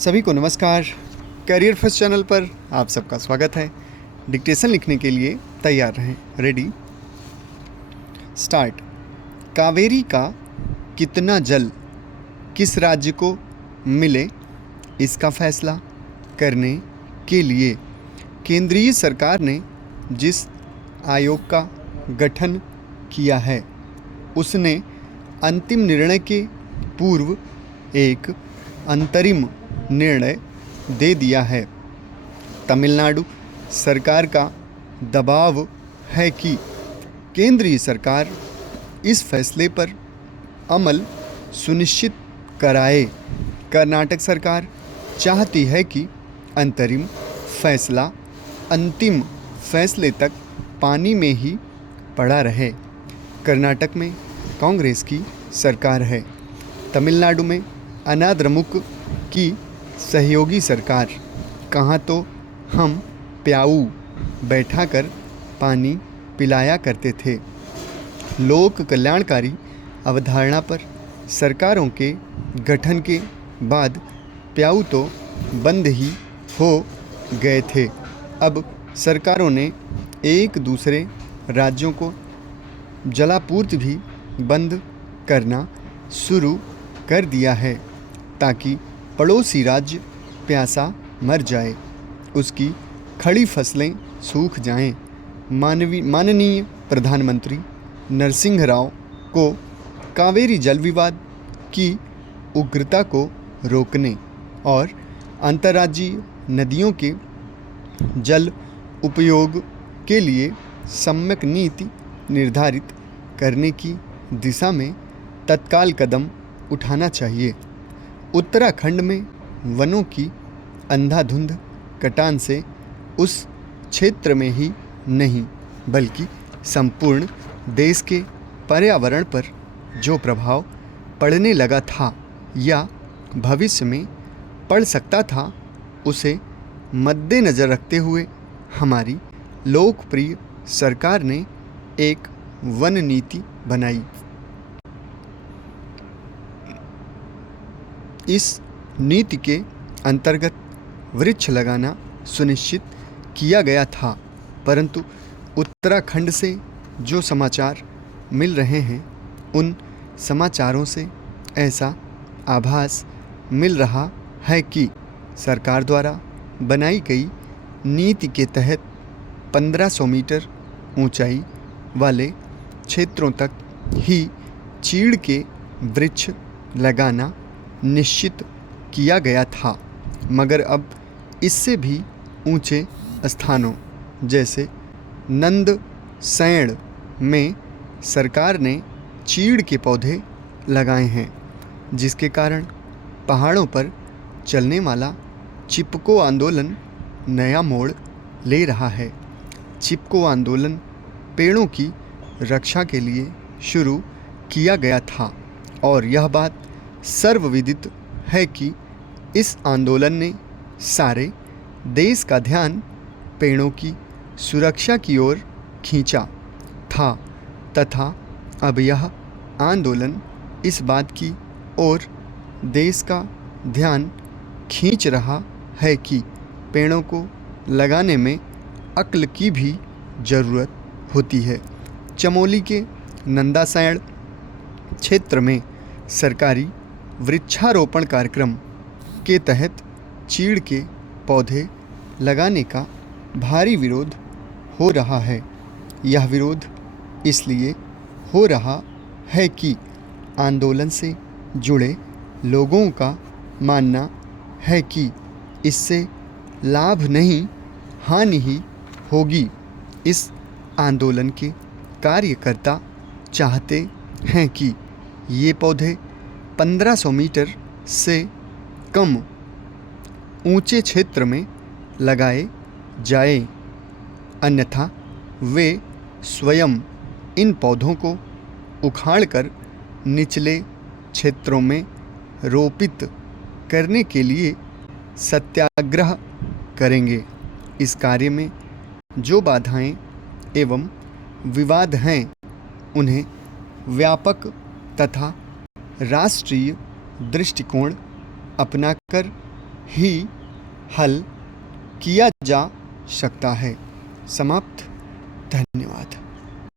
सभी को नमस्कार। करियर फर्स्ट चैनल पर आप सबका स्वागत है। डिक्टेशन लिखने के लिए तैयार रहें। Ready start. कावेरी का कितना जल किस राज्य को मिले, इसका फैसला करने के लिए केंद्रीय सरकार ने जिस आयोग का गठन किया है उसने अंतिम निर्णय के पूर्व एक अंतरिम निर्णय दे दिया है। तमिलनाडु सरकार का दबाव है कि केंद्रीय सरकार इस फैसले पर अमल सुनिश्चित कराए। कर्नाटक सरकार चाहती है कि अंतरिम फैसला अंतिम फैसले तक पानी में ही पड़ा रहे। कर्नाटक में कांग्रेस की सरकार है। तमिलनाडु में अनाद्रमुक की सहयोगी सरकार। कहाँ तो हम प्याऊ बैठाकर पानी पिलाया करते थे। लोक कल्याणकारी अवधारणा पर सरकारों के गठन के बाद प्याऊ तो बंद ही हो गए थे। अब सरकारों ने एक दूसरे राज्यों को जलापूर्ति भी बंद करना शुरू कर दिया है ताकि पड़ोसी राज्य प्यासा मर जाए, उसकी खड़ी फसलें सूख जाएं। माननीय प्रधानमंत्री नरसिंह राव को कावेरी जल विवाद की उग्रता को रोकने और अंतर्राज्यीय नदियों के जल उपयोग के लिए सम्यक नीति निर्धारित करने की दिशा में तत्काल कदम उठाना चाहिए। उत्तराखंड में वनों की अंधाधुंध कटान से उस क्षेत्र में ही नहीं बल्कि संपूर्ण देश के पर्यावरण पर जो प्रभाव पड़ने लगा था या भविष्य में पड़ सकता था, उसे मद्देनज़र रखते हुए हमारी लोकप्रिय सरकार ने एक वन नीति बनाई। इस नीति के अंतर्गत वृक्ष लगाना सुनिश्चित किया गया था, परंतु उत्तराखंड से जो समाचार मिल रहे हैं उन समाचारों से ऐसा आभास मिल रहा है कि सरकार द्वारा बनाई गई नीति के तहत 1500 मीटर ऊंचाई वाले क्षेत्रों तक ही चीड़ के वृक्ष लगाना निश्चित किया गया था, मगर अब इससे भी ऊंचे स्थानों जैसे नंदसैण में सरकार ने चीड़ के पौधे लगाए हैं, जिसके कारण पहाड़ों पर चलने वाला चिपको आंदोलन नया मोड़ ले रहा है। चिपको आंदोलन पेड़ों की रक्षा के लिए शुरू किया गया था और यह बात सर्वविदित है कि इस आंदोलन ने सारे देश का ध्यान पेड़ों की सुरक्षा की ओर खींचा था तथा अब यह आंदोलन इस बात की ओर देश का ध्यान खींच रहा है कि पेड़ों को लगाने में अक्ल की भी ज़रूरत होती है। चमोली के नंदासैण क्षेत्र में सरकारी वृक्षारोपण कार्यक्रम के तहत चीड़ के पौधे लगाने का भारी विरोध हो रहा है। यह विरोध इसलिए हो रहा है कि आंदोलन से जुड़े लोगों का मानना है कि इससे लाभ नहीं हानि ही होगी। इस आंदोलन के कार्यकर्ता चाहते हैं कि ये पौधे 1500 मीटर से कम ऊंचे क्षेत्र में लगाए जाए, अन्यथा वे स्वयं इन पौधों को उखाड़कर निचले क्षेत्रों में रोपित करने के लिए सत्याग्रह करेंगे। इस कार्य में जो बाधाएं एवं विवाद हैं उन्हें व्यापक तथा राष्ट्रीय दृष्टिकोण अपनाकर ही हल किया जा सकता है। समाप्त।